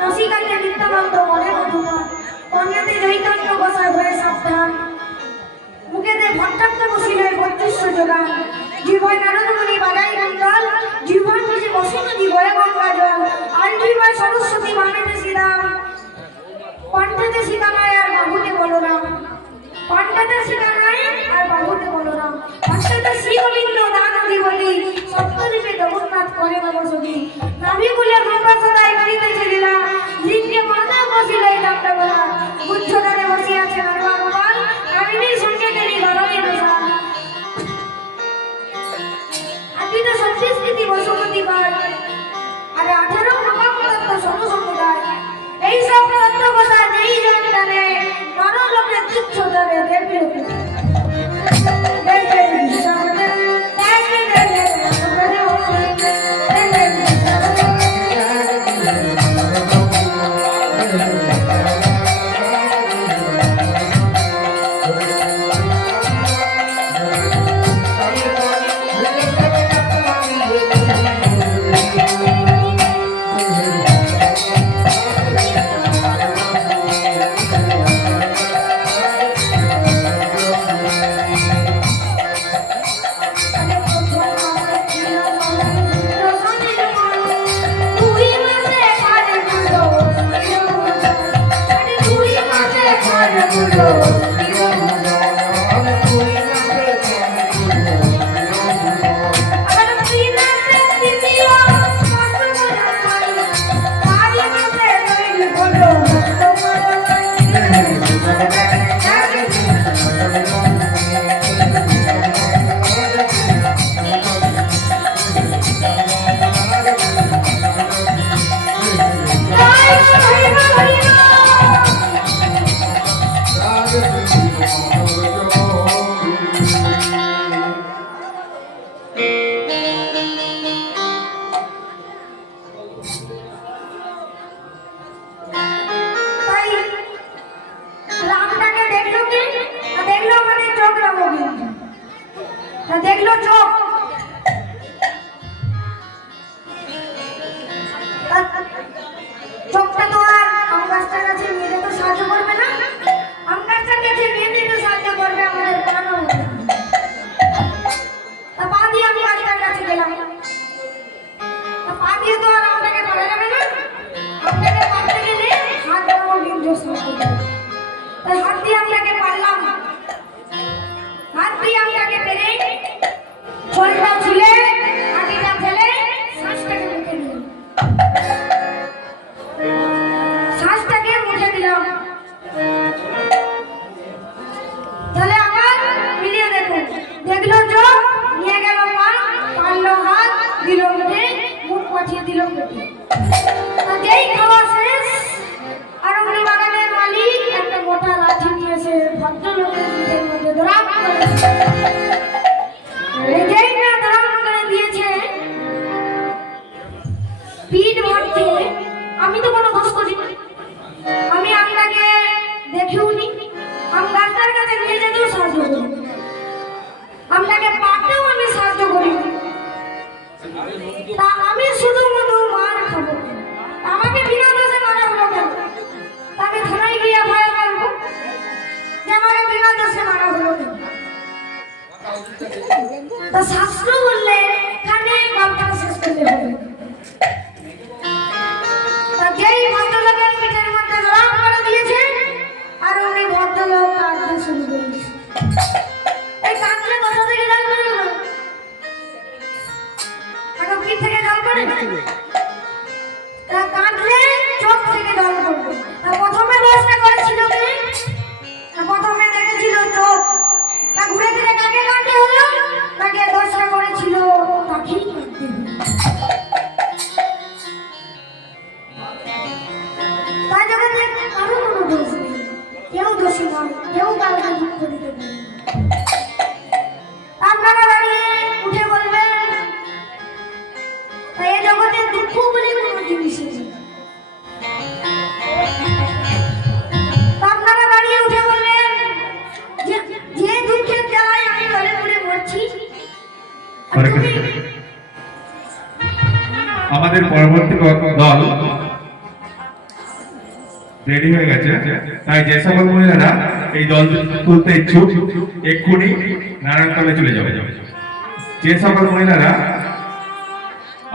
রসিকাকে নিত্যানন্দ মনে মধুমন, কন্যাতে চৈতন্য গোসাই হয়ে সাবধান, মুখেতে ভট্টাত্ম বসিলের ৩২০০ যোগান, জীবয় নারদমণি বাজাই মন্ডল, জীবন বুঝে বসুমতি বয়ে গঙ্গা জল, আর জীবয় সরস্বতী বামেতে শ্রীরাম, কণ্ঠেতে সীতানায় আর বাহুতে বলরাম, কণ্ঠেতে সীতানায় আর বাহুতে বলরাম, কণ্ঠেতে শ্রী গোবিন্দ দান বলি, সপ্তদ্বীপে জগন্নাথ করে নবসখী, নাভিকুলে গঙ্গা সদাই করিতেছে লীলা, লিঙ্গে মাথা বসিলে দণ্ডগোলা, গুচ্ছদানে বসিয়াছে নরবান, কামিনীর সঙ্গে গেলি গরমে দোষান, আদিতে সত্যিস্কৃতি বসুমতি পার, আর 18 মহাপদার্থ সমসমুদায়, এই সব তত্ত্বকথা যেই জন জানে, নরলোকে তুচ্ছ ধরে দেবী লোকে। দেখলো চোখ, চোখটা তো আর আম গাছটার কাছে নিয়ে যেতে সাহায্য করবে না, আম গাছটার কাছে নিয়ে যেতে সাহায্য করবে আমাদের প্রাণ। পা দিয়ে আমি গাছটার কাছে গেলাম, পা দিয়ে তো আর আমটাকে পারা যাবে না, আমটাকে পারতে গেলে হাত ধরবো বিন্দুস তাই হাত দিয়ে আমটাকে পারলাম, হাত দিয়ে আমটাকে পেরে ছোলটা ঝুলে আটিটা ফেলে শ্বাসটাকে মুখে দিলাম, শ্বাসটাকে মুখে দিলাম, তাহলে আবার মিলিয়ে দেখুন, দেখলো চোখ, নিয়ে গেল পা, পারলো হাত, দিল মুখে, মুখ পাঠিয়ে দিল পেটে। যেই খাওয়া শেষ, আরঙ্গি বাগানের মালিক একটা মোটা লাঠি নিয়েছে ভদ্রলোকের মুখের মধ্যে ধরাম করে দিয়েছে, পিঠ ভর্তি। আমি তো কোনো দোষ করিনি, আমি আমটাকে দেখেও নি, আম গাছটার কাছে নিয়ে যেতেও সাহায্য করি, আমটাকে পাতেও আমি সাহায্য করি, তা আমি শুধুমাত্র মার খাবো, আমাকে বিনা দোষে মারা হলো কেন? আমি থানায় গিয়ে ভয় করবো যে আমাকে বিনা দোষে মারা হলো কেন? তা শাস্ত্র বললে এখানে গল্পটা শেষ করতে হবে। তা যেই ভদ্রলোকের পিঠের মধ্যে ধরাম করে দিয়েছে, আর উনি ভদ্রলোক কাঁদতে শুরু করেছে। এই কাঁদলে কোথা থেকে জল করে গেল? এখন পিঠ থেকে জল করে, কাঁদলে চোখ থেকে জল করবে। প্রথমে দোষটা করেছিল কি? প্রথমে দেখেছিল চোখ, তা ঘুরে ফিরে কাকে কাঁদতে হলো? তাকে দোষটা করেছিল তাকেই কাঁদতে হলো। তাই জগতে কারো কোনো দোষ নেই, কেউ দোষী নয়, কেউ কাউকে দুঃখ দিতে পারে। আপনারা দাঁড়িয়ে উঠে বলবেন এই জগতে দুঃখ বলে কোনো জিনিস নেই। আপনারা দাঁড়িয়ে উঠে বললেন যে দুঃখের জ্বালায় আমি গলে পড়ে মরছি। আমাদের পরবর্তী দল রেডি হয়ে গেছে। তাই যে সকল মহিলারা এই দল তুলতে ইচ্ছুক এক্ষুনি নারায়ণতলে চলে যাবে। যে সকল মহিলারা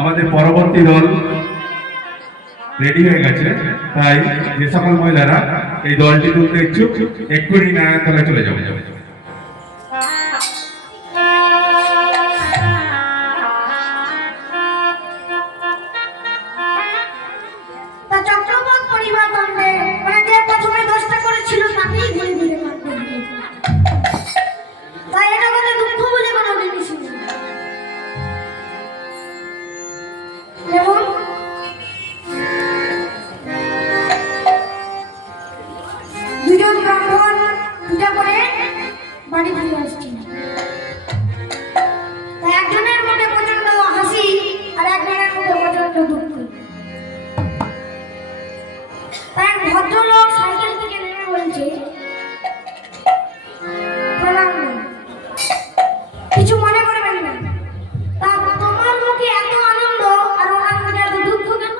আমাদের পরবর্তী দল রেডি হয়ে গেছে, তাই যে সকল মহিলারা এই দলটি তুলতে ইচ্ছুক এক্ষুনি নারায়ণতলে চলে যাবে। তা চক্রবর্তী পরিবার দণ্ডে মানে যে প্রথমে দোষটা করেছিল তাকেই ঘুরে ফিরে মারতে হবে। তাই এটা বলে দুঃখ বলে কোনো জিনিস নেই। যেমন দুজন ব্রাহ্মণ পূজা করে বাড়ি ফিরে আসছিল। তাই একজনের মধ্যে প্রচন্ড হাসি আর একজনের মধ্যে প্রচন্ড দুঃখ। তাই এক ভদ্রলোক সাইকেল থেকে নেমে বলছে, প্রণাম, কিছু মনে করবেন না। তা তোমার মুখে এত আনন্দ আর ওনার মুখে এত দুঃখ কেন?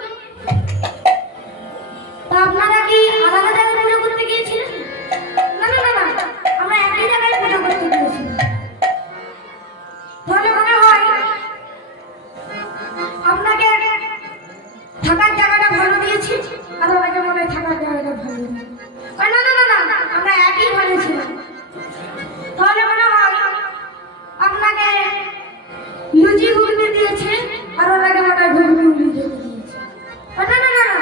তা আপনারা কি আলাদা জায়গায় পুজো করতে গিয়েছিলেন? না না না না, আমরা একই জায়গায় পুজো করতে গিয়েছিলাম। তাহলে মনে হয় আপনাকে থাকার জায়গাটা ভালো দিয়েছি আর ওনাকে মনে হয় থাকার জায়গাটা ভালো দিয়েছি। না না না না, আমরা একই ঘরে ছিলাম। তাহলে মনে হয় আপনাকে লুচি ঘুগনি দিয়েছে আর ওনাকে মনে হয় ঘুগনি উড়ি দিয়েছে। না না না না,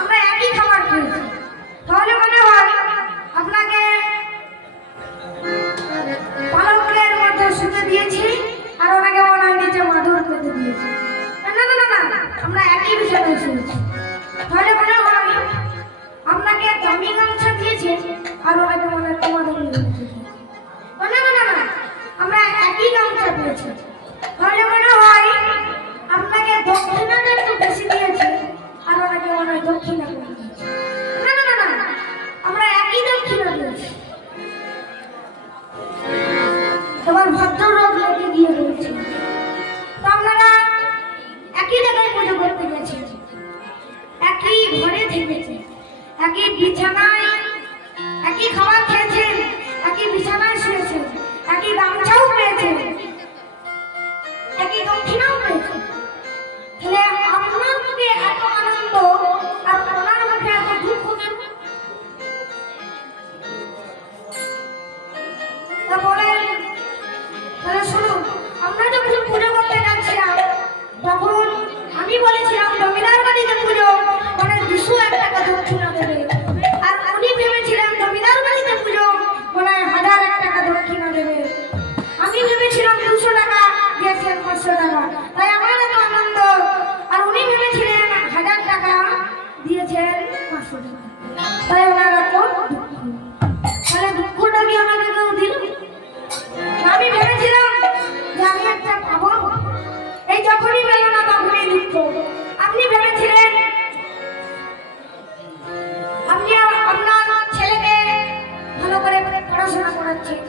আমরা একই খাবার খেয়েছি। তাহলে মনে হয় আপনাকে পালকের মধ্যে শুতে দিয়েছি আর ওনাকে মনে হয় নিচে মাদুর পেতে দিয়েছি। না না না না, আমরা একই বিছানায় শুয়েছি। তাহলে মনে হয় আপনাকে দামি গামছা দিয়েছে আর ওনাকে মনে হয় তোমাদের দিয়েছে। না না না না, আমরা একই গামছা পেয়েছি। তাহলে মনে হয় আপনাকে দক্ষিণাটা একটু বেশি দিয়েছে আর ওনাকে মনে হয় দক্ষিণা করে দিয়েছে। না না না না, আমরা একই দক্ষিণা দিয়েছি। তোমার ভদ্রলোক লেগে গিয়ে রয়েছে। তো আপনারা একই জায়গায় পুজো করতে গেছেন, একই ঘরে থেকেছেন, একই বিছানায়, একই খাবার খেয়েছেন, একই বিছানায় শুয়েছেন, একই গামছাও পেয়েছেন, একই দক্ষিণাও পেয়েছেন। তাহলে আপনার মুখে এত আনন্দ আর ওনার মুখে এত দুঃখ কেন? তা বলেন, তাহলে শুনুন, আমরা যখন পুজো করতে যাচ্ছিলাম তখন আমি বলেছিলাম জমিদার বাড়িতে পুজো মানে 201 টাকা দক্ষিণা দেবে, আর উনি ভেবেছিলেন জমিদার বাড়িতে পুজো মানে 1001 টাকা দক্ষিণা দেবে। আমি ভেবেছিলাম 200 টাকা দিয়েছেন 500 টাকা, তাই আমার এত আনন্দ। আর উনি ভেবেছিলেন 1000 টাকা দিয়েছেন 500 টাকা, তাই ওনার এত দুঃখ। তাহলে দুঃখটা কি আমাকে কেউ দিল? আমি ভেবেছিলাম যে আমি একটা পাবো, এই যখনই পেল না তখনই দুঃখ। আপনি ভেবেছিলেন আপনি আপনার ছেলেকে ভালো করে পড়াশোনা করাচ্ছেন,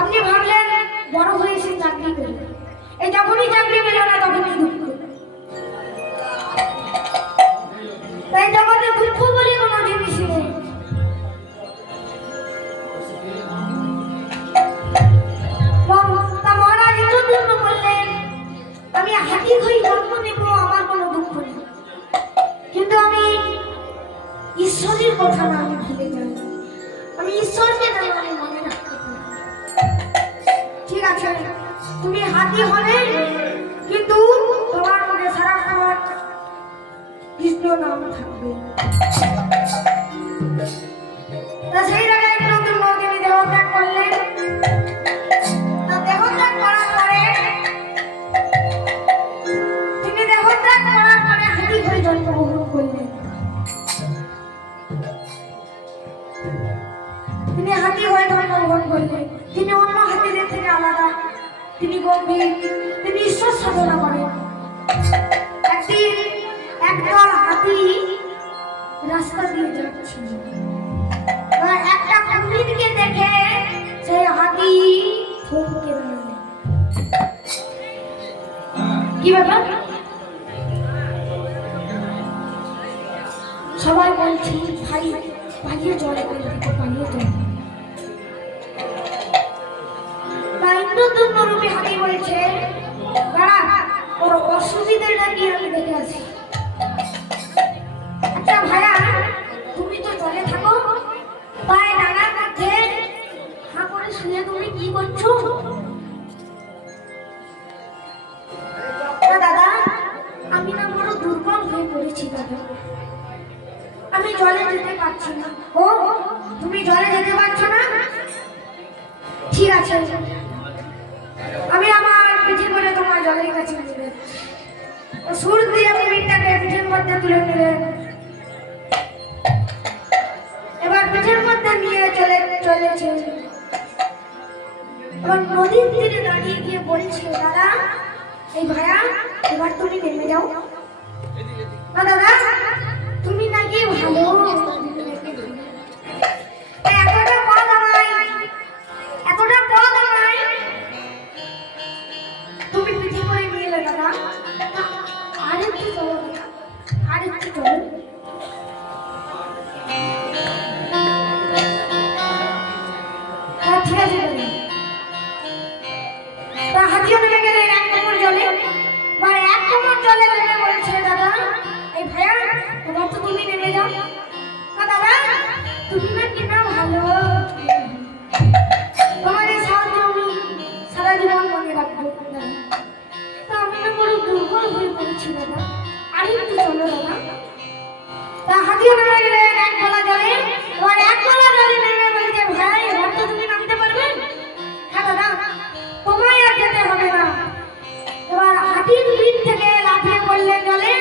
আপনি ভাবলেন বড় হয়ে সে চাকরি করবে, এই যখনই চাকরি পেল না তখনই দুঃখ। তাই জগতে দুঃখ বলে কোনো জিনিস নেই। মহারাজ ইন্দ্রদ্যুম্ন বললেন, আমি হাতি হয়ে জন্ম নেব, আমার কোনো দুঃখ নেই, কিন্তু আমি ঈশ্বরের কথা না আমি ভুলে যাই, আমি ঈশ্বরকে যেন আমি মনে রাখতে পারি। ঠিক আছে, তুমি হাতি হলে কিন্তু তোমার মনে সারা সময় কৃষ্ণ নাম থাকবে। তা সেই জায়গায় ইন্দ্রদ্যুম্ন তিনি দেহত্যাগ করলেন। দেহত্যাগ করার পরে হাতি হয়ে জন্মগ্রহণ করলেন। তিনি হাতি হয়ে জন্মগ্রহণ করলেন। তিনি অন্য হাতিদের থেকে আলাদা, তিনি গম্ভীর, তিনি ঈশ্বর সাধনা করেন। একদিন একদল হাতি রাস্তা দিয়ে যাচ্ছিল, একটা পণ্ডিতকে দেখে সেই হাতি থমকে দাঁড়ালেন। কি ব্যাপার? সবাই বলছি ভাই পালিয়ে জল করে দিতে পালিয়ে তো ইন্দ্রদুম্ন রূপে হাতি বলছে দাঁড়া ওর অসুবিধাটা কি আমি দেখে আসি। আচ্ছা ভাইয়া তুমি তো জলে থাকো পায়ে ডাঙার মধ্যে হা করে শুয়ে তুমি কি করছো? দাদা আমি না বড় দুর্বল হয়ে পড়েছি দাদা, আমি জলে যেতে পারছি না। ও তুমি জলে যেতে পারছো না? ঠিক আছে আমি আমার পিঠে করে তোমার জলের কাছে নিয়ে যাচ্ছি। সুর দিয়ে পিঠটাকে পিঠের মধ্যে তুলে নিলেন, এবার পিঠের মধ্যে নিয়ে চলেছে। এবার নদীর তীরে দাঁড়িয়ে গিয়ে বলছে দাদা এই ভাইয়া এবার তুমি নেমে যাও। না দাদা তুমি নাকি ভালো, এতটা পথ আমায় তুমি পিঠে করে নিয়ে এলে দাদা, আরেকটু চলো দাদা আরেকটু চলো। ঠিক আছে তা হাতিও নেমে গেলেন এক কোমর জলে। এবার এক কোমর জলে নেমে বলছে দাদা এই ভাইয়া এবার তো তুমি নেমে যাও। না দাদা তুমি না কিনা ভালো, তোমার এই সাহায্য আমি সারা জীবন মনে রাখবো। তা আমি না বড় দুর্বল হয়ে পড়েছি দাদা, আর একটু চলো দাদা। তা হাতিও নেমে গেলেন এক গলা জলে। এবার এক গলা জলে নেমে বলছে ভাই এবার তো তুমি নামতে পারবে। হ্যাঁ দাদা তোমায় আর যেতে হবে না। এবার হাতির পিঠ থেকে লাফিয়ে পড়লেন জলে।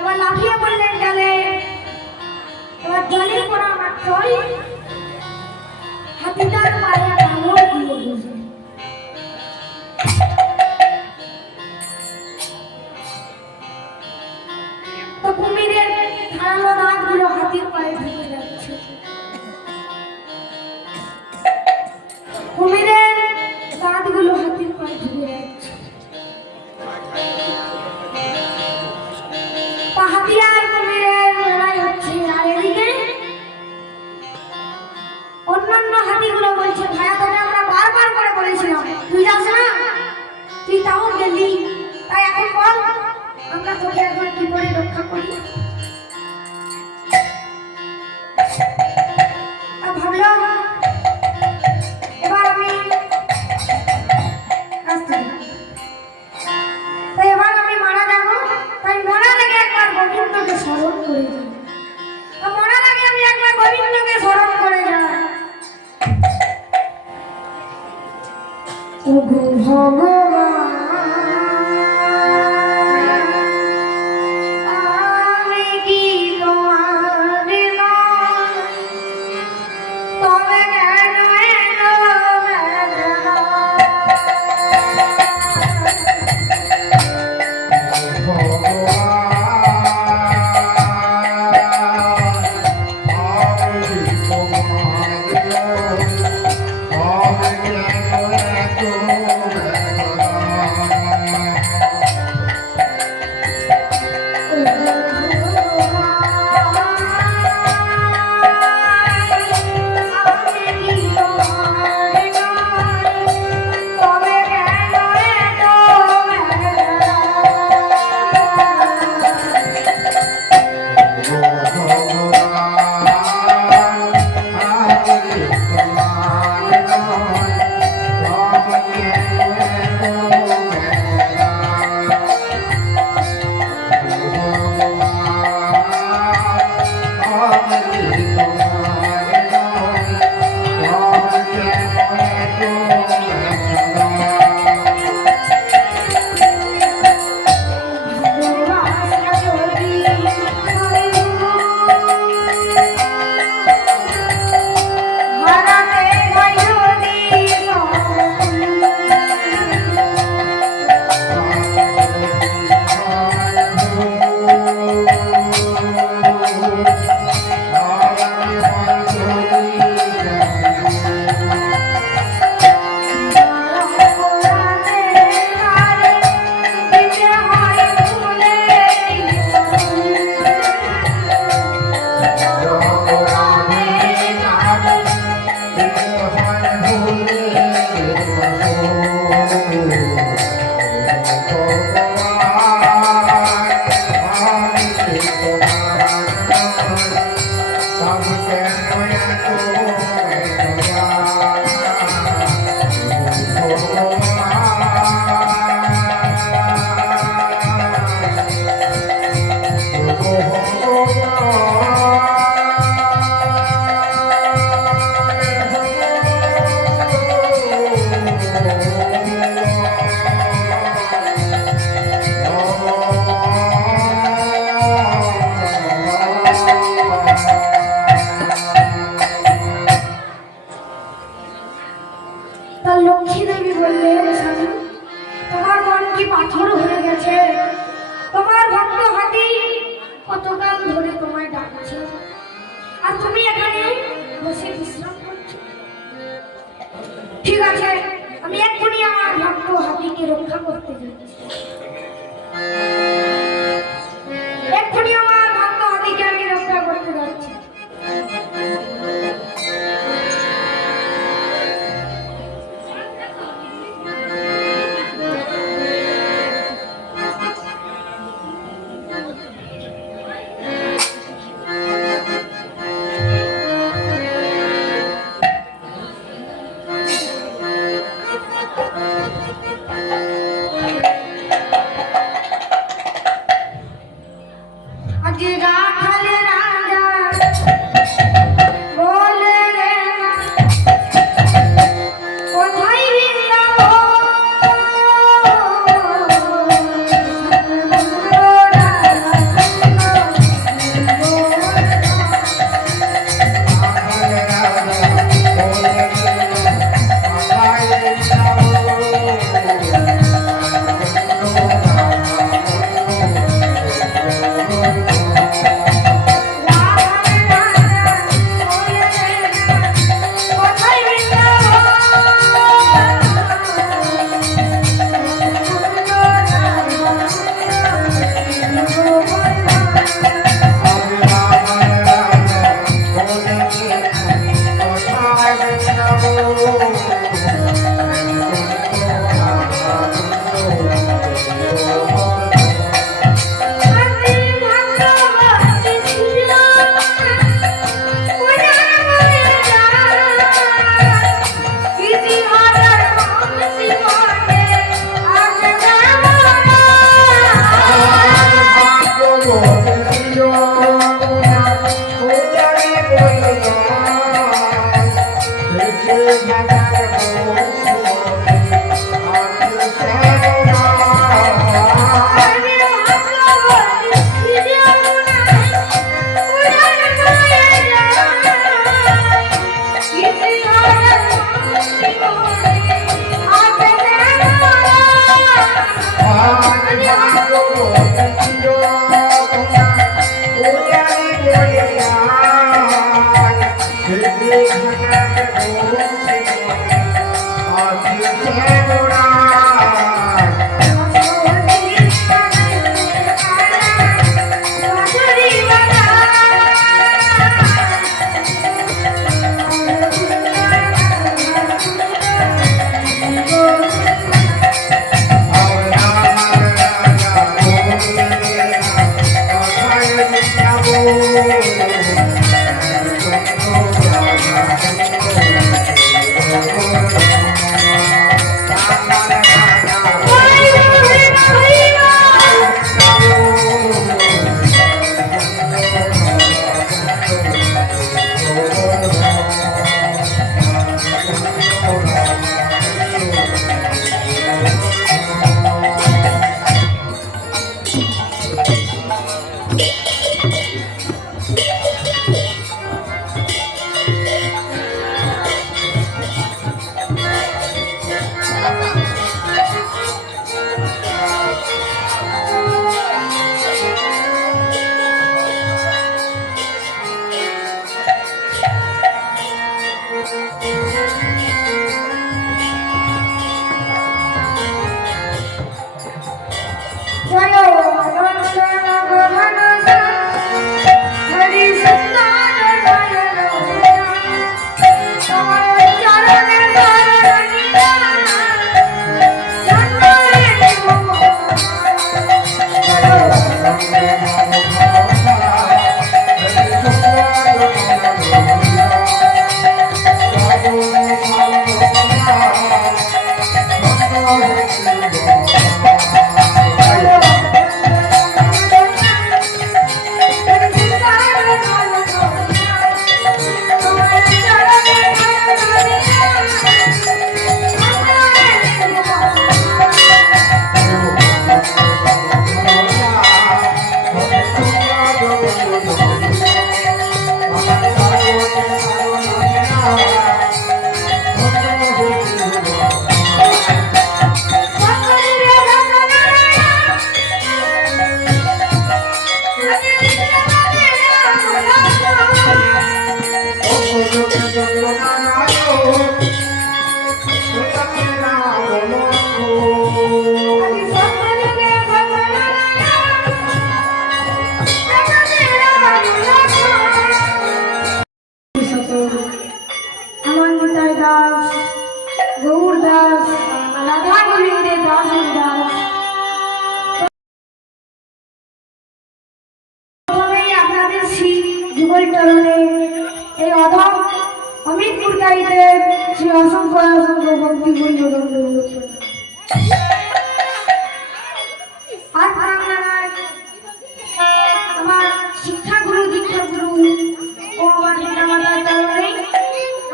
এবার লাফিয়ে পড়লেন জলে। এবার জলে পড়া মাত্রই হাতিটার পায়ে কামড় দিয়ে বসে। তো কুমিরের ধারালো দাঁতগুলো হাতির পায়ে ঢুকে যাচ্ছে। কুমিরের দাঁতগুলো হাতির পায়ে ঢুকে যাচ্ছে। হাতি আর কুমিরের লড়াই হচ্ছে, আর এদিকে অন্যান্য হাতিগুলো বলছে ভাইয়া তোকে আমরা বারবার করে বলেছিলাম তুই যাস না, তুই তাও গেলি, তাই এখন বল আমরা তোকে এখন কি করে রক্ষা করি। ভাবলাম এবার আমি মারা যাবো, তাই মরার আগে একবার গোবিন্দকে স্মরণ করে যাই। মরার আগে আমি একবার গোবিন্দকে স্মরণ করে যাই। ওগো ভগবান আমি কি তোমার নয়, তবে কেন এলো বেদনা। তার লক্ষ্মী দেবী বললেন, স্বামী তোমার মন কি পাথর হয়ে গেছে? তোমার ভক্ত হাতি কতকাল ধরে তোমায় ডাকছে, আর তুমি এখানে বসে বিশ্রাম করছো। ঠিক আছে, আমি এক্ষুনি আমার ভক্ত হাতিকে রক্ষা করতে যাচ্ছি। এক্ষুনি আমার ভক্ত হাতিকে আমি রক্ষা করতে যাচ্ছি। আজকে রাখালে রাজা বলে রে মা, কোথায় দাস দাস। প্রথমেই আপনাদের শ্রী যুগল চরণে এই অধম অমিত পুরকারীদের শ্রী অসংখ্য অসংখ্য ভক্তিপূর্ণ দণ্ডবোধ। আর প্রণাম জানাই আমার শিক্ষাগুরু দীক্ষাগুরু ও আমার পিতামাতার চরণে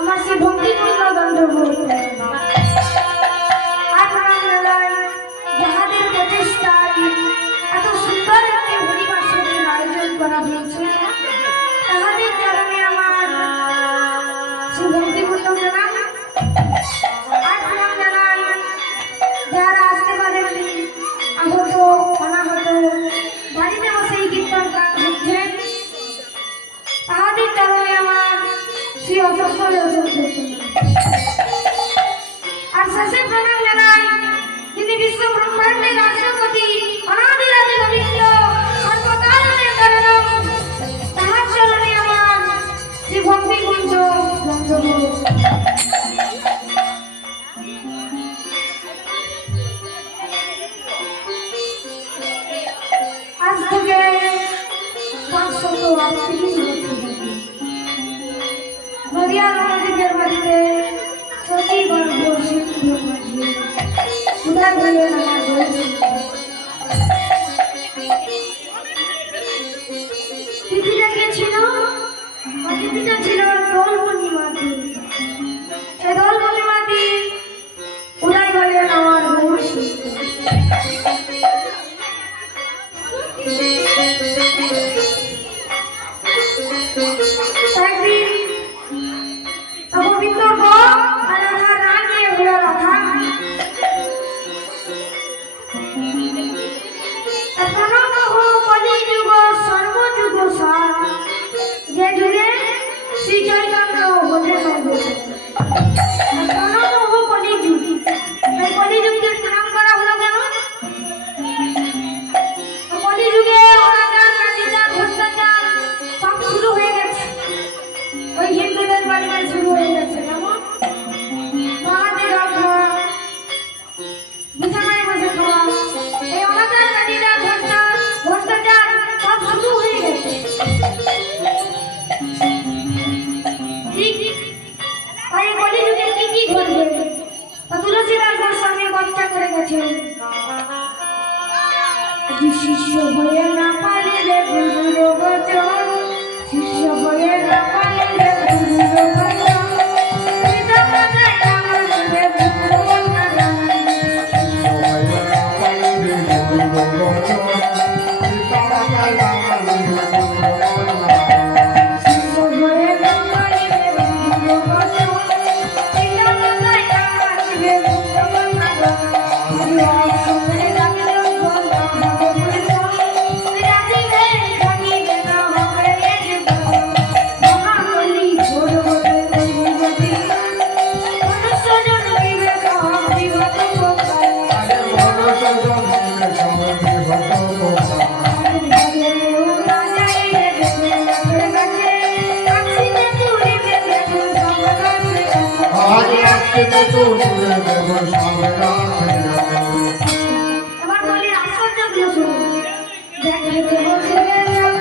আমার সেই ভক্তিপূর্ণ দণ্ডবোধ। আর প্রণাম জানাই যাহাদের প্রচেষ্টায় এত সুন্দর একটি হরিবাসনের আয়োজন করা হয়েছে তাহাদের চরণে আমার সেই ভক্তিপূর্ণ প্রণাম। আর প্রণাম জানাই যারা আসতে পারেননি, আহত অনাহত বাড়িতে বসে এই কীর্তন গান শুনছেন তাহাদের চরণে আমার শ্রী অসংখ্য অসংখ্য আর শেষে প্রণাম জানাই যিনি বিশ্ব ব্রহ্মাণ্ডের রাষ্ট্রপতি অনাদিরাদি গোবিন্দ সর্বকালের কারণ তাহার চরণে আমার শ্রী ভক্তিপূর্ণ দণ্ডবোধ। আজ থেকে 538 বছর নদিয়া নদীদের মাটিতে সতী গর্ভ সিন্ধু মাঝি উদার হলেন আমার বয়স। তিথিটা গেছিল তিথিটা ছিল দোল পূর্ণিমা দিন। সেই দোল পূর্ণিমা দিন উদয় হলেন আমার বয়স। একদিন গোবিন্দ আর রাধা রানী হলো রাধা প্রণব কলিযুগ সর্বযুগ সার যে যুগে শ্রী চৈতন্য হলেন প্রণব কলিযুগ। এই কলিযুগকে প্রণাম করা হলো কেন? কলিযুগে অনাচার নাতিচার ভ্রষ্টাচার সব শুরু হয়ে গেছে। ওই হিন্দুদের বাড়িতে শুরু হয়ে গেছে কেমন বাহাতে জল খাওয়া, বিছানায় বসে খাওয়া, এই অনাচার নাতিচার ভ্রষ্টাচার সব শুরু হয়ে গেছে। ঠিক তাই কলিযুগে কি কি ঘটবে তুলসীদাস গোস্বামী ব্যাখ্যা করে গেছেন। শিষ্য হয়ে না পালিলে গুরুর বচন, শিষ্য হয়ে না পালিলে গুরুর বচন, পিতা মাতায় না মানিলে গুরুর বচন, শিষ্য হয়ে না পালিলে গুরুর বচন, পিতা মাতায় না মানিলে গুরুর বচন, শিষ্য হয়ে না পালিলে গুরুর বচন, পিতা মাতায় না মানিলে গুরুর বচন। আমার বলির আশ্চর্যগুলো শুনুন। দেখতে বসে গেলাম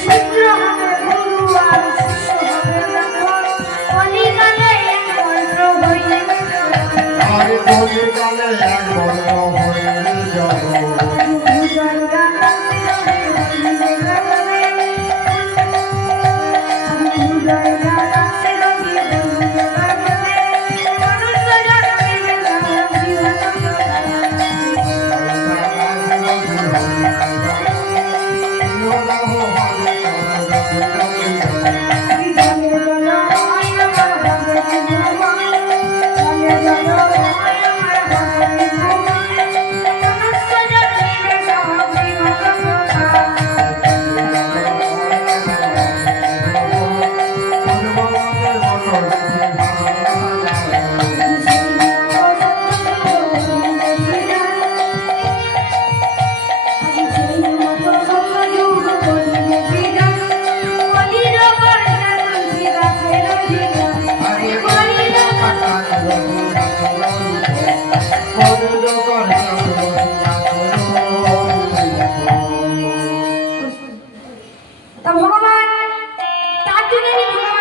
শীঘ্র হবে গুরু আর শিষ্য হবে ব্রাহ্মণ, কলিকালে এক বর্ণ হইলে তা ভগবান তার জন্য আমি